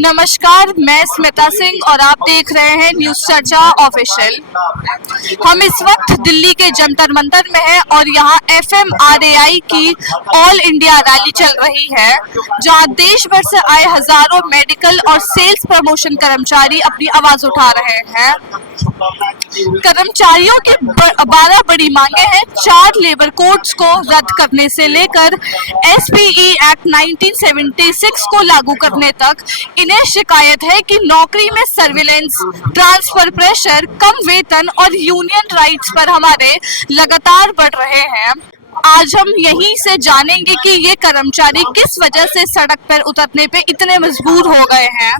नमस्कार, मैं स्मिता सिंह और आप देख रहे हैं न्यूज चर्चा ऑफिशियल। हम इस वक्त दिल्ली के जंतर मंतर में हैं और यहाँ FMRAI की ऑल इंडिया रैली चल रही है, जहाँ देश भर से आए हजारों मेडिकल और सेल्स प्रमोशन कर्मचारी अपनी आवाज उठा रहे हैं। कर्मचारियों की 12 बड़ी मांगे हैं। 4 लेबर कोड्स को रद्द करने से लेकर SPE एक्ट 1976 को लागू करने तक। इन्हें शिकायत है कि नौकरी में सर्विलेंस, ट्रांसफर प्रेशर, कम वेतन और यूनियन राइट्स पर हमारे लगातार बढ़ रहे हैं। आज हम यहीं से जानेंगे कि ये कर्मचारी किस वजह से सड़क पर उतरने पे इतने मजबूर हो गए हैं।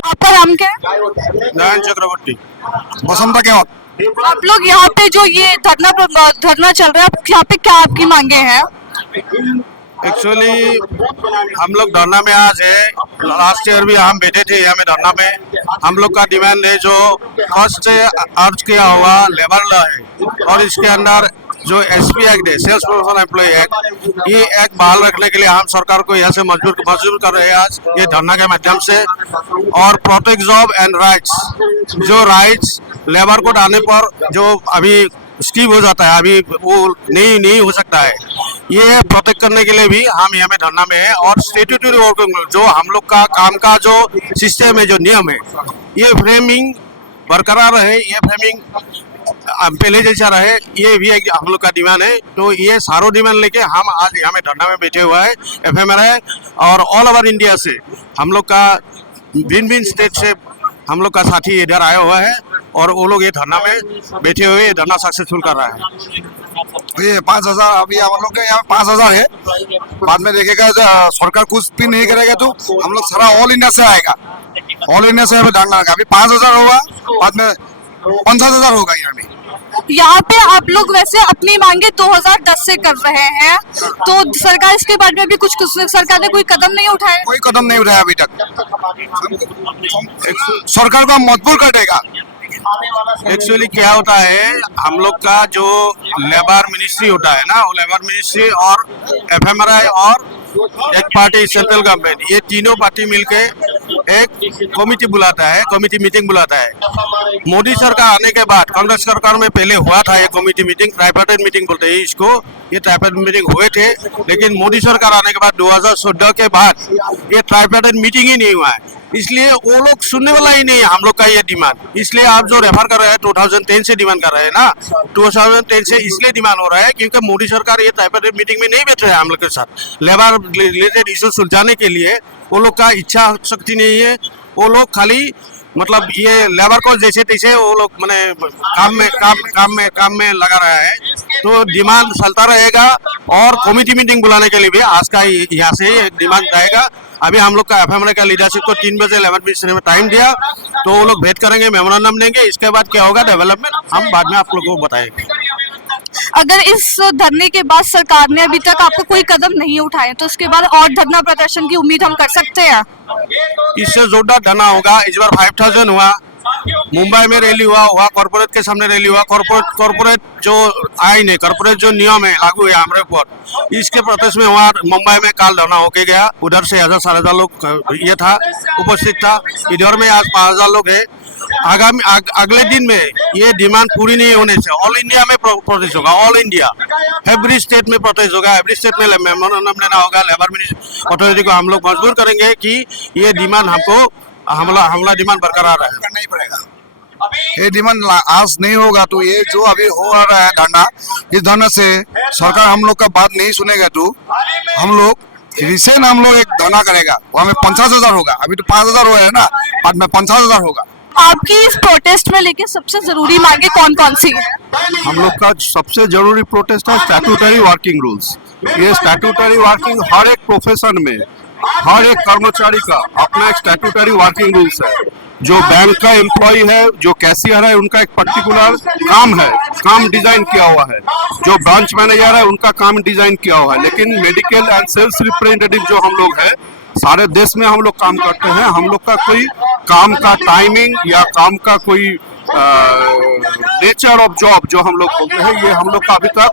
आपका नाम क्या है? नारायण चक्रवर्ती। बसंता क्या आप लोग यहाँ पे जो ये धरना चल रहा है, यहाँ पे क्या आपकी मांगे हैं? एक्चुअली हम लोग धरना में आज है, लास्ट ईयर भी हम बैठे थे यहाँ में धरना में। हम लोग का डिमांड है जो फर्स्ट से अर्ज किया हुआ लेबर लॉ है और इसके अंदर जो SP एक्ट है, सेल्स प्रमोशन एम्प्लॉय एक्ट, ये एक्ट बहाल रखने के लिए हम सरकार को यहाँ से मजबूर कर रहे हैं आज ये धरना के माध्यम से। और प्रोटेक्ट जॉब एंड राइट्स, जो राइट्स लेबर कोड आने पर जो अभी स्कीम हो जाता है, अभी वो नहीं हो सकता है, ये प्रोटेक्ट करने के लिए भी हम यहाँ में धरना में है। और स्टैट्यूटरी वर्किंग जो हम लोग का काम का जो सिस्टम है, जो नियम है, ये फ्रेमिंग बरकरार रहे, ये फ्रेमिंग पहले जैसा रहे, ये भी एक हम लोग का डिमांड है। तो ये सारों डिमांड लेके हम आज यहाँ में धरना में बैठे हुआ है। FMRAI और ऑल ओवर इंडिया से हम लोग का भिन्न स्टेट से हम लोग का साथी इधर आया हुआ है और वो लोग ये धरना में बैठे हुए ये धरना सक्सेसफुल कर रहा है। ये 5000 अभी हम लोग के यहाँ 5000 है। बाद में देखेगा सरकार कुछ भी नहीं करेगा तो हम लोग सारा ऑल इंडिया से आएगा, ऑल इंडिया से हमें धरना लगा। अभी 5000 होगा, बाद में 5000 होगा यहाँ में। यहाँ पे आप लोग वैसे अपनी मांगे 2010 से कर रहे हैं, तो सरकार इसके बारे में भी कुछ सरकार ने कोई कदम नहीं उठाया? कोई कदम नहीं उठाया अभी तक। सरकार को मजबूर कर देगा। एक्चुअली क्या होता है, हम लोग का जो लेबर मिनिस्ट्री होता है ना, वो लेबर मिनिस्ट्री और FMRAI और एक पार्टी सेंट्रल गवर्नमेंट, ये तीनों पार्टी मिलके एक कमिटी बुलाता है, कमिटी मीटिंग बुलाता है। मोदी सरकार आने के बाद कांग्रेस सरकार में पहले हुआ था ये कमिटी मीटिंग, ट्राइपार्टाइट मीटिंग बोलते हैं इसको, ये ट्राइपार्टाइट मीटिंग हुए थे। लेकिन मोदी सरकार आने के बाद 2014 के बाद ये ट्राइपार्टाइट मीटिंग ही नहीं हुआ है, इसलिए वो लोग सुनने वाला ही नहीं है हम लोग का ये डिमांड। इसलिए आप जो रेफर कर रहे हैं 2010 से डिमांड कर रहे हैं ना, 2010 से इसलिए डिमांड हो रहा है क्योंकि मोदी सरकार ये ट्राइपार्टाइट मीटिंग में नहीं बैठ रहे हैं हम लोग के साथ। लेबर रिलेटेड इशू सुलझाने के लिए वो लोग का इच्छा शक्ति नहीं है। वो लोग खाली मतलब ये लेबर को जैसे तैसे वो लोग मैंने काम में लगा रहा है। तो डिमांड चलता रहेगा और कमिटी मीटिंग बुलाने के लिए भी आज का यहाँ से डिमांड आएगा। अभी हम लोग का FMRAI का लीडरशिप को 3 बजे लेबर मिनिस्ट्री में टाइम दिया, तो वो लोग भेंट करेंगे, मेमोरेंडम देंगे। इसके बाद क्या होगा डेवलपमेंट हम बाद में आप लोगों को बताएंगे। अगर इस धरने के बाद सरकार ने अभी तक आपको कोई कदम नहीं उठाए तो उसके बाद और धरना प्रदर्शन की उम्मीद हम कर सकते हैं? इससे जोरदार धरना होगा। इस बार 5000 हुआ, मुंबई में रैली हुआ, कॉर्पोरेट के सामने रैली हुआ। कॉर्पोरेट जो आईन है, कॉर्पोरेट जो नियम है लागू है हमारे ऊपर, इसके प्रोटेस्ट में हुआ। मुंबई में काल धरना होके गया, उधर से 1000-1500 लोग ये था उपस्थित था। इधर में आज 5000 लोग है। आगामी अगले दिन में ये डिमांड पूरी नहीं होने से ऑल इंडिया में प्रोटेस्ट होगा। ऑल इंडिया एवरी स्टेट में प्रोटेस्ट होगा, एवरी स्टेट में मेमोरेंडम देना होगा। लेबर मिनिस्ट्री अथॉरिटी को हम लोग मजबूर करेंगे कि ये डिमांड हमको हमला डिमांड बरकरार है, करना ही पड़ेगा। ये डिमांड आज नहीं होगा तो ये जो अभी हो रहा है धरना, इस धरना से सरकार हम लोग का बात नहीं सुनेगा तो हम लोग रिसेंट हम लोग एक धरना करेगा, वहाँ में 50,000 होगा। अभी तो 5000 हुआ है ना, बाद में 50,000 होगा। आपकी इस प्रोटेस्ट में लेके सबसे जरूरी मांगे कौन कौन सी है? हम लोग का सबसे जरूरी प्रोटेस्ट है स्टैट्यूटरी वर्किंग रूल्स। ये स्टैट्यूटरी वर्किंग हर एक प्रोफेशन में हर एक कर्मचारी का अपना एक स्टैट्यूटरी वर्किंग रूल्स है। जो बैंक का एम्प्लॉय है, जो कैशियर है, उनका एक पर्टिकुलर काम है, काम डिजाइन किया हुआ है। जो ब्रांच मैनेजर है उनका काम डिजाइन किया हुआ है। लेकिन मेडिकल एंड सेल्स रिप्रेजेंटेटिव जो हम लोग है, सारे देश में हम लोग काम करते हैं। हम लोग का कोई काम का टाइमिंग या काम का कोई नेचर ऑफ जॉब जो हम लोग बोलते हैं, ये हम लोग का अभी तक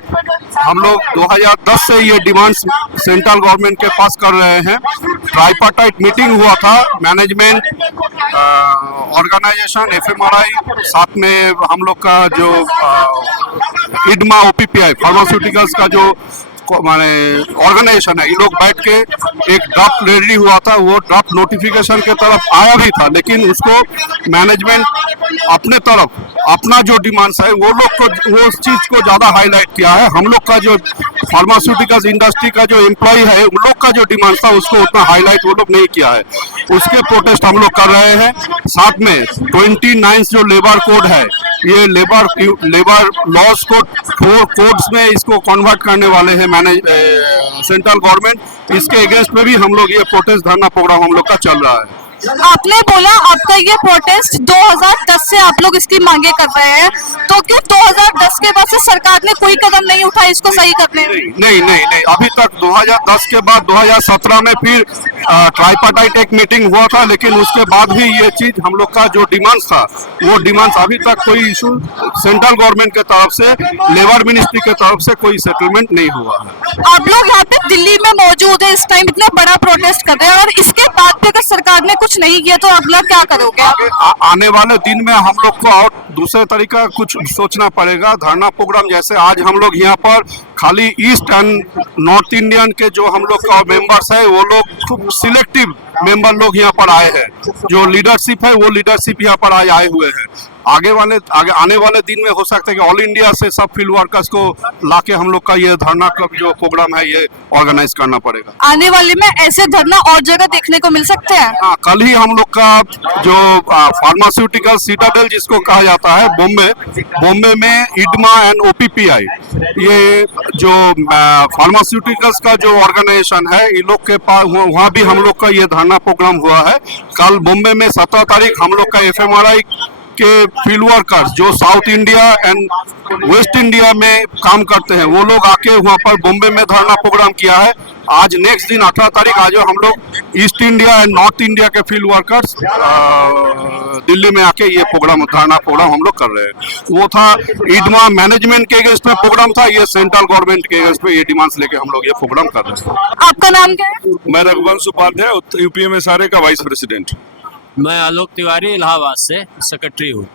हम लोग 2010 से ये डिमांड्स सेंट्रल गवर्नमेंट के पास कर रहे हैं। ट्राइपार्टाइट मीटिंग हुआ था, मैनेजमेंट, ऑर्गेनाइजेशन, एफएमआरआई, साथ में हम लोग का जो इडमा ओपीपीआई फार्मास्यूटिकल्स का जो माने ऑर्गेनाइजेशन है, ये लोग बैठ के एक ड्राफ्ट रेडी हुआ था। वो ड्राफ्ट नोटिफिकेशन के तरफ आया भी था, लेकिन उसको मैनेजमेंट अपने तरफ अपना जो डिमांड्स है वो लोग को वो चीज को ज्यादा हाईलाइट किया है। हम लोग का जो फार्मास्यूटिकल्स इंडस्ट्री का जो एम्प्लॉय है, उन लोग का जो डिमांड था उसको उतना हाईलाइट वो लोग नहीं किया है। उसके प्रोटेस्ट हम लोग कर रहे हैं। साथ में 29 जो लेबर कोड है, ये लेबर लॉस को 4 कोड्स में इसको कन्वर्ट करने वाले हैं सेंट्रल गवर्नमेंट। इसके अगेंस्ट में भी हम लोग ये प्रोटेस्ट धरना प्रोग्राम हम लोग का चल रहा है। आपने बोला आपका ये प्रोटेस्ट 2010 से आप लोग इसकी मांगे कर रहे हैं, तो क्या 2010 के बाद से सरकार ने कोई कदम नहीं उठाया इसको सही करने में? नहीं, अभी तक 2010 के बाद 2017 में फिर ट्राइपार्टाइट एक मीटिंग हुआ था, लेकिन उसके बाद भी ये चीज हम लोग का जो डिमांड्स था, वो डिमांड्स अभी तक कोई इशू सेंट्रल गवर्नमेंट के तरफ से, लेबर मिनिस्ट्री के तरफ से कोई सेटलमेंट नहीं हुआ है। आप लोग यहाँ पे दिल्ली में मौजूद है, इस टाइम इतना बड़ा प्रोटेस्ट कर रहे हैं, और इसके बाद भी अगर सरकार ने कुछ नहीं किया तो अगला क्या करोगे? आने वाले दिन में हम लोग को और दूसरे तरीका कुछ सोचना पड़ेगा। धरना प्रोग्राम जैसे आज हम लोग यहाँ पर खाली ईस्ट एंड नॉर्थ इंडियन के जो हम लोग का मेंबर्स है, वो लोग खूब सिलेक्टिव मेंबर लोग यहाँ पर आए हैं। जो लीडरशिप है वो लीडरशिप यहाँ पर आए हुए हैं। आगे आने वाले दिन में हो सकता है कि ऑल इंडिया से सब फील्ड वर्कर्स को लाके हम लोग का ये धरना का जो प्रोग्राम है ये ऑर्गेनाइज करना पड़ेगा। आने वाले में ऐसे धरना और जगह देखने को मिल सकते हैं? हाँ, कल ही हम लोग का जो फार्मास्यूटिकल सिटाडेल जिसको कहा जाता है, बॉम्बे में इडमा एंड ओपीपीआई, ये जो फार्मास्यूटिकल्स का जो ऑर्गेनाइजेशन है, इन लोग के पास वहाँ भी हम लोग का ये धरना प्रोग्राम हुआ है। कल बॉम्बे में 17 तारीख हम लोग का एफएमआरआई के फील्ड वर्कर्स जो south India and waste India में काम करते हैं, वो लोग आके वहाँ पर बॉम्बे में धरना प्रोग्राम किया है। आज नेक्स्ट दिन 18 तारीख आज हम लोग east India and north India के फील्ड वर्कर्स दिल्ली में आके ये धरना प्रोग्राम हम लोग कर रहे हैं। वो था इडमा मैनेजमेंट के अगेंस्ट में प्रोग्राम था, ये सेंट्रल गवर्नमेंट के अगेंस्ट में ये डिमांड्स लेके हम लोग ये प्रोग्राम कर रहे हैं। आपका नाम क्या है? मैं रघुवंश उपाध्याय, यूपीएमएसआरए का वाइस प्रेसिडेंट। मैं आलोक तिवारी इलाहाबाद से सेक्रेटरी हूँ।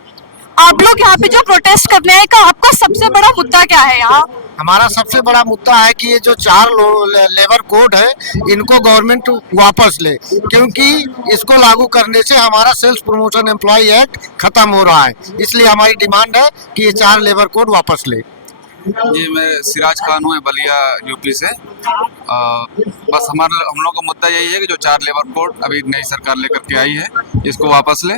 आप लोग यहाँ पे जो प्रोटेस्ट करने आए, का आपका सबसे बड़ा मुद्दा क्या है यहाँ? हमारा सबसे बड़ा मुद्दा है कि ये जो 4 लेबर कोड है, इनको गवर्नमेंट वापस ले, क्योंकि इसको लागू करने से हमारा सेल्स प्रमोशन एम्प्लॉय एक्ट खत्म हो रहा है। इसलिए हमारी डिमांड है कि ये 4 लेबर कोड वापस ले। जी, मैं सिराज खान हूँ, बलिया यूपी से। बस हम लोग का मुद्दा यही है कि जो 4 लेबर कोड अभी नई सरकार लेकर के आई है, इसको वापस ले,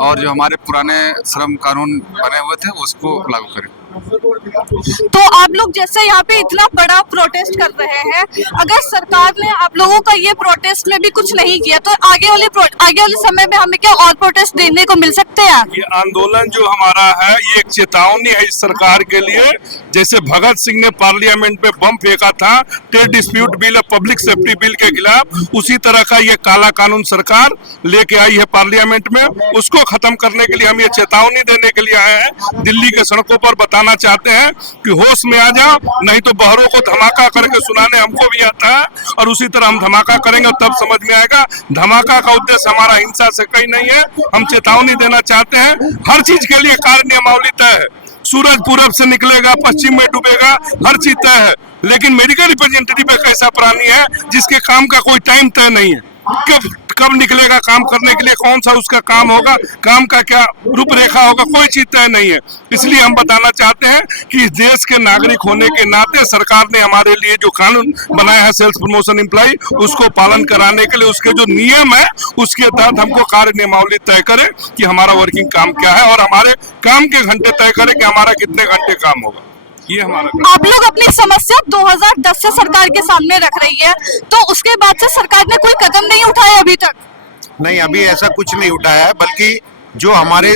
और जो हमारे पुराने श्रम कानून बने हुए थे उसको लागू करें। तो आप लोग जैसे यहाँ पे इतना बड़ा प्रोटेस्ट कर रहे हैं, अगर सरकार ने आप लोगों का ये प्रोटेस्ट में भी कुछ नहीं किया, तो आगे वाले समय में हमें क्या और प्रोटेस्ट देने को मिल सकते हैं? ये आंदोलन जो हमारा है, ये एक चेतावनी है इस सरकार के लिए। जैसे भगत सिंह ने पार्लियामेंट में बम फेंका था ट्रेड डिस्प्यूट बिल और पब्लिक सेफ्टी बिल के खिलाफ, उसी तरह का ये काला कानून सरकार लेके आई है पार्लियामेंट में। उसको खत्म करने के लिए हम ये चेतावनी देने के लिए आए हैं। दिल्ली के सड़कों पर बताना चाहते हैं कि होश में आ जाओ, नहीं तो बहरों को धमाका करके सुनाने हमको भी आता है, और उसी तरह हम धमाका करेंगे तब समझ में आएगा। धमाका का उद्देश्य हमारा हिंसा से कहीं नहीं है। हम चेतावनी देना चाहते हैं, हर चीज के लिए कार्य नियमावली तय है। सूरज पूरब से निकलेगा, पश्चिम में डूबेगा, हर चीज तय है। लेकिन मेडिकल रिप्रेजेंटेटिव एक ऐसा प्राणी है जिसके काम का कोई टाइम तय नहीं है। कब निकलेगा काम करने के लिए, कौन सा उसका काम होगा, काम का क्या रूपरेखा होगा, कोई चीज तय नहीं है। इसलिए हम बताना चाहते हैं कि इस देश के नागरिक होने के नाते सरकार ने हमारे लिए जो कानून बनाया है सेल्स प्रमोशन एम्प्लॉय, उसको पालन कराने के लिए उसके जो नियम है उसके तहत हमको कार्य नियमावली तय करे कि हमारा वर्किंग काम क्या है, और हमारे काम के घंटे तय करे कि हमारा कितने घंटे काम होगा। ये हमारा। आप लोग अपनी समस्या 2010 से सरकार के सामने रख रही है, तो उसके बाद से सरकार ने कोई कदम नहीं उठाया अभी तक? नहीं, अभी ऐसा कुछ नहीं उठाया है, बल्कि जो हमारे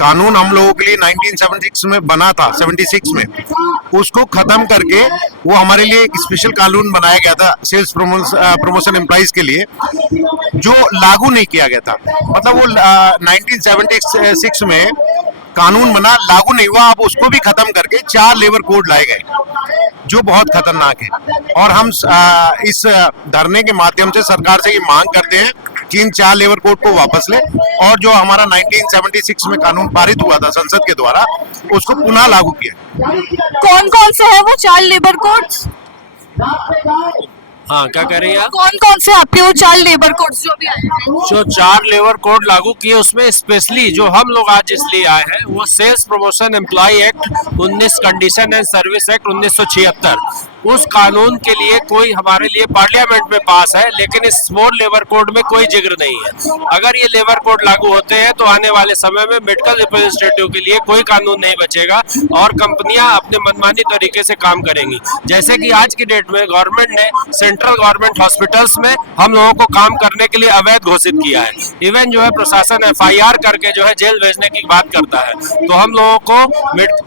कानून हम लोगों के लिए 1976 में बना था, 76 में, उसको खत्म करके वो हमारे लिए एक स्पेशल कानून बनाया गया था सेल्स प्रमोशन एम्प्लॉइज के लिए, जो लागू नहीं किया गया था। मतलब वो 1976 में कानून बना, लागू नहीं हुआ, अब उसको भी खत्म करके 4 लेबर कोड लाए गए जो बहुत खतरनाक है। और हम इस धरने के माध्यम से सरकार से ये मांग करते हैं कि इन 4 लेबर कोड को वापस ले और जो हमारा 1976 में कानून पारित हुआ था संसद के द्वारा, उसको पुनः लागू किया। कौन कौन से है वो 4 लेबर कोड्स? हाँ, क्या कह रही है आप? कौन कौन से आपके वो 4 लेबर कोड्स जो भी आए हैं? जो 4 लेबर कोड लागू किए उसमें स्पेशली जो हम लोग आज इसलिए आए हैं वो sales promotion employ act 19 condition and service act 1976, उस कानून के लिए कोई हमारे लिए पार्लियामेंट में पास है, लेकिन इस 4 लेबर कोड में कोई जिक्र नहीं है। अगर ये लेबर कोड लागू होते हैं तो आने वाले समय में मेडिकल रिप्रेजेंटेटिव के लिए कोई कानून नहीं बचेगा और कंपनियां अपने मनमानी तरीके से काम करेंगी। जैसे कि आज की डेट में गवर्नमेंट ने सेंट्रल गवर्नमेंट हॉस्पिटल्स में हम लोगों को काम करने के लिए अवैध घोषित किया है। इवन जो है प्रशासन FIR करके जो है जेल भेजने की बात करता है। तो हम लोगों को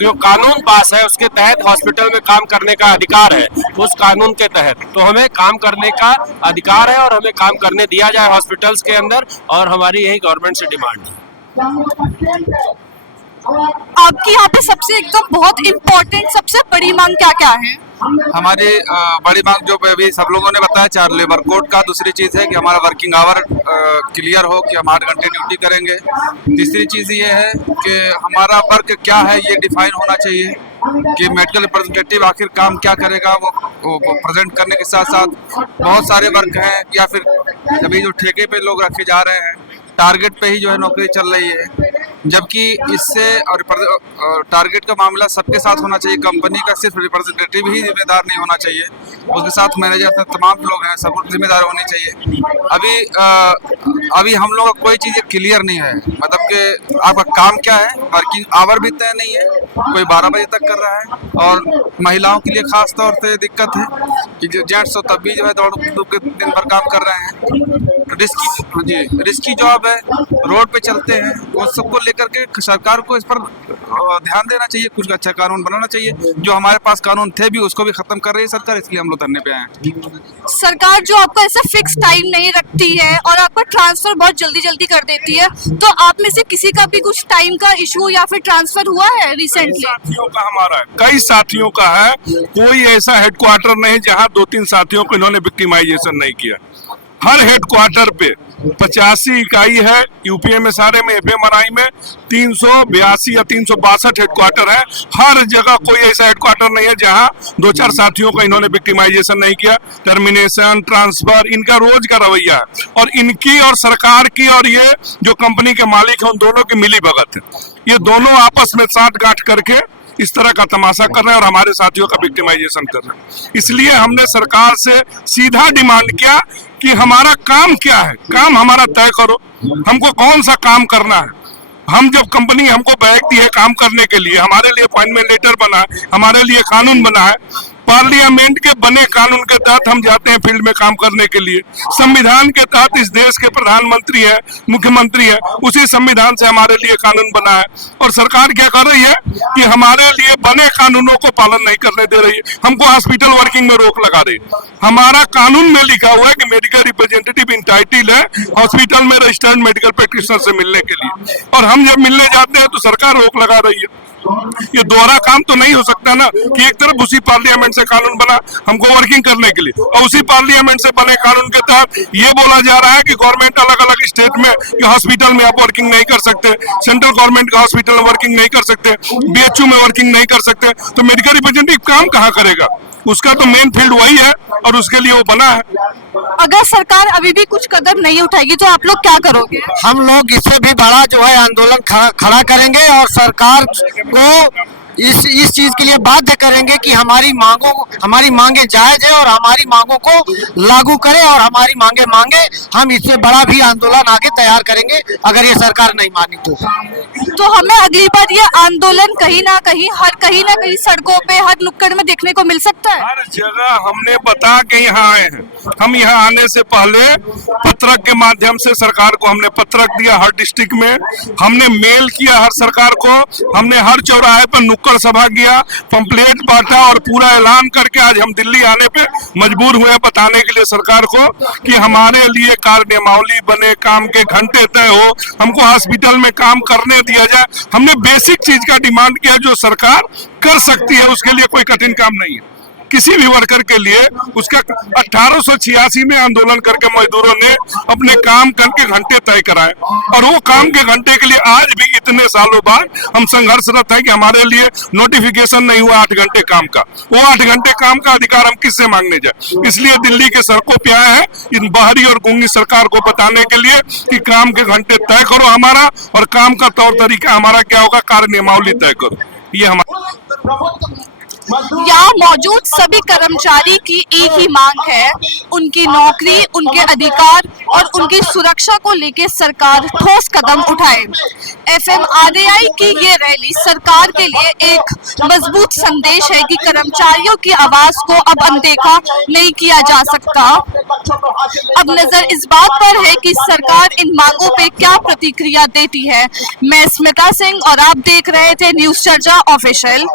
जो कानून पास है उसके तहत हॉस्पिटल में काम करने का अधिकार है, उस कानून के तहत तो हमें काम करने का अधिकार है और हमें काम करने दिया जाए हॉस्पिटल्स के अंदर, और हमारी यही गवर्नमेंट से डिमांड है। आपकी यहाँ पे सबसे एकदम बहुत इम्पोर्टेंट सबसे बड़ी मांग क्या क्या है? हमारी बड़ी मांग जो अभी सब लोगों ने बताया 4 लेबर कोड का। दूसरी चीज़ है कि हमारा वर्किंग आवर क्लियर हो कि हम 8 घंटे ड्यूटी करेंगे। तीसरी चीज़ ये है कि हमारा वर्क क्या है ये डिफाइन होना चाहिए कि मेडिकल रिप्रेजेंटेटिव आखिर काम क्या करेगा, वो प्रेजेंट करने के साथ साथ बहुत सारे वर्क हैं या फिर अभी जो ठेके पे लोग रखे जा रहे हैं, टारगेट पे ही जो है नौकरी चल रही है, जबकि इससे और टारगेट का मामला सबके साथ होना चाहिए। कंपनी का सिर्फ रिप्रेजेंटेटिव ही जिम्मेदार नहीं होना चाहिए, उसके साथ मैनेजर तमाम लोग हैं, सब जिम्मेदार होने चाहिए। अभी हम लोग का कोई चीज़ क्लियर नहीं है, मतलब कि आपका काम क्या है, वर्किंग आवर भी तय नहीं है, कोई 12 बजे तक कर रहा है। और महिलाओं के लिए खास तौर से दिक्कत है कि जो जेंट्स हो तब भी जो है दौड़ के दिन भर काम कर रहे हैं। रिस्की जॉब है, रोड पे चलते हैं, वो सबको लेकर के सरकार को इस पर ध्यान देना चाहिए, कुछ अच्छा कानून बनाना चाहिए। जो हमारे पास कानून थे भी उसको भी खत्म कर रही है सरकार, इसलिए हम लोग धरने पे आए हैं। सरकार जो आपको ऐसा फिक्स टाइम नहीं रखती है और आपका ट्रांसफर बहुत जल्दी जल्दी कर देती है, तो आप में से किसी का भी कुछ टाइम का इशू या फिर ट्रांसफर हुआ है रिसेंटली? साथियों का हमारा है, कई साथियों का है, कोई ऐसा हेडक्वार्टर नहीं जहां 2-3 साथियों को इन्होंने विक्टिमाइजेशन नहीं किया। हर हेडक्वार्टर पे 85 इकाई है, यूपीए में सारे में, FMRI में 382 या 362 हेडक्वार्टर है। हर जगह कोई ऐसा हेडक्वार्टर नहीं है जहां 2-4 साथियों का इन्होंने विक्टिमाइजेशन नहीं किया। टर्मिनेशन, ट्रांसफर, इनका रोज का रवैया है और इनकी और सरकार की और ये जो कंपनी के मालिक है उन दोनों की मिली भगत है। ये दोनों आपस में साठ गांठ करके इस तरह का तमाशा कर रहे हैं और हमारे साथियों का विक्टिमाइजेशन कर रहे हैं। इसलिए हमने सरकार से सीधा डिमांड किया कि हमारा काम क्या है, काम हमारा तय करो, हमको कौन सा काम करना है। हम जब कंपनी हमको बैठती है काम करने के लिए, हमारे लिए अपॉइंटमेंट लेटर बना है, हमारे लिए कानून बना है, पार्लियामेंट के बने कानून के तहत हम जाते हैं फील्ड में काम करने के लिए। संविधान के तहत इस देश के प्रधानमंत्री है, मुख्यमंत्री है, उसी संविधान से हमारे लिए कानून बना है। और सरकार क्या कर रही है कि हमारे लिए बने कानूनों को पालन नहीं करने दे रही है, हमको हॉस्पिटल वर्किंग में रोक लगा रही है। हमारा कानून में लिखा हुआ है कि मेडिकल रिप्रेजेंटेटिव इंटाइटल है हॉस्पिटल में रजिस्टर्ड मेडिकल प्रैक्टिशनर से मिलने के लिए, और हम जब मिलने जाते हैं तो सरकार रोक लगा रही है। ये दोहरा काम तो नहीं हो सकता ना कि एक तरफ उसी पार्लियामेंट से कानून बना हमको वर्किंग करने के लिए और उसी पार्लियामेंट से बने कानून के तहत ये बोला जा रहा है कि गवर्नमेंट अलग अलग स्टेट में हॉस्पिटल में आप वर्किंग नहीं कर सकते, सेंट्रल गवर्नमेंट का हॉस्पिटल में वर्किंग नहीं कर सकते, BHU में वर्किंग नहीं कर सकते, तो मेडिकल रिप्रेजेंटेटिव काम कहाँ करेगा? उसका तो मेन फील्ड वही है और उसके लिए वो बना है। अगर सरकार अभी भी कुछ कदम नहीं उठाएगी तो आप लोग क्या करोगे? हम लोग इससे भी बड़ा जो है आंदोलन खड़ा करेंगे और सरकार को इस चीज के लिए बाध्य करेंगे कि हमारी मांगे जायज है और हमारी मांगों को लागू करे और हमारी मांगे। हम इससे बड़ा भी आंदोलन आगे तैयार करेंगे अगर ये सरकार नहीं मानी तो हमें अगली बार ये आंदोलन कहीं ना कहीं सड़कों पे हर नुक्कड़ में देखने को मिल सकता है। हर जगह हमने बता के यहाँ आए हैं हम यहाँ आने से पहले पत्रक के माध्यम से सरकार को हमने पत्रक दिया, हर डिस्ट्रिक्ट में हमने मेल किया हर सरकार को, हमने हर चौराहे पर नुक्कड़ सभा किया, पंपलेट बांटा और पूरा ऐलान करके आज हम दिल्ली आने पे मजबूर हुए बताने के लिए सरकार को कि हमारे लिए कार्य नियमावली बने, काम के घंटे तय हो, हमको हॉस्पिटल में काम करने दिया जाए। हमने बेसिक चीज का डिमांड किया जो सरकार कर सकती है, उसके लिए कोई कठिन काम नहीं है किसी भी वर्कर के लिए। उसका 1886 में आंदोलन करके मजदूरों ने अपने काम के घंटे तय कराए और वो काम के घंटे के लिए आज भी इतने सालों बाद हम संघर्षरत है कि हमारे लिए नोटिफिकेशन नहीं हुआ 8 घंटे काम का। वो 8 घंटे काम का अधिकार हम किससे मांगने जाए? इसलिए दिल्ली के सड़कों पे आए हैं इन बाहरी और गूंगी सरकार को बताने के लिए कि काम के घंटे तय करो हमारा, और काम का तौर तरीका हमारा क्या होगा, कार्य नियमावली तय करो। ये हमारा यहाँ मौजूद सभी कर्मचारी की एक ही मांग है, उनकी नौकरी, उनके अधिकार और उनकी सुरक्षा को लेकर सरकार ठोस कदम उठाए। FMRAI की ये रैली सरकार के लिए एक मजबूत संदेश है कि कर्मचारियों की आवाज को अब अनदेखा नहीं किया जा सकता। अब नजर इस बात पर है कि सरकार इन मांगों पे क्या प्रतिक्रिया देती है। मैं स्मिता सिंह और आप देख रहे थे न्यूज़ चर्चा ऑफिशियल।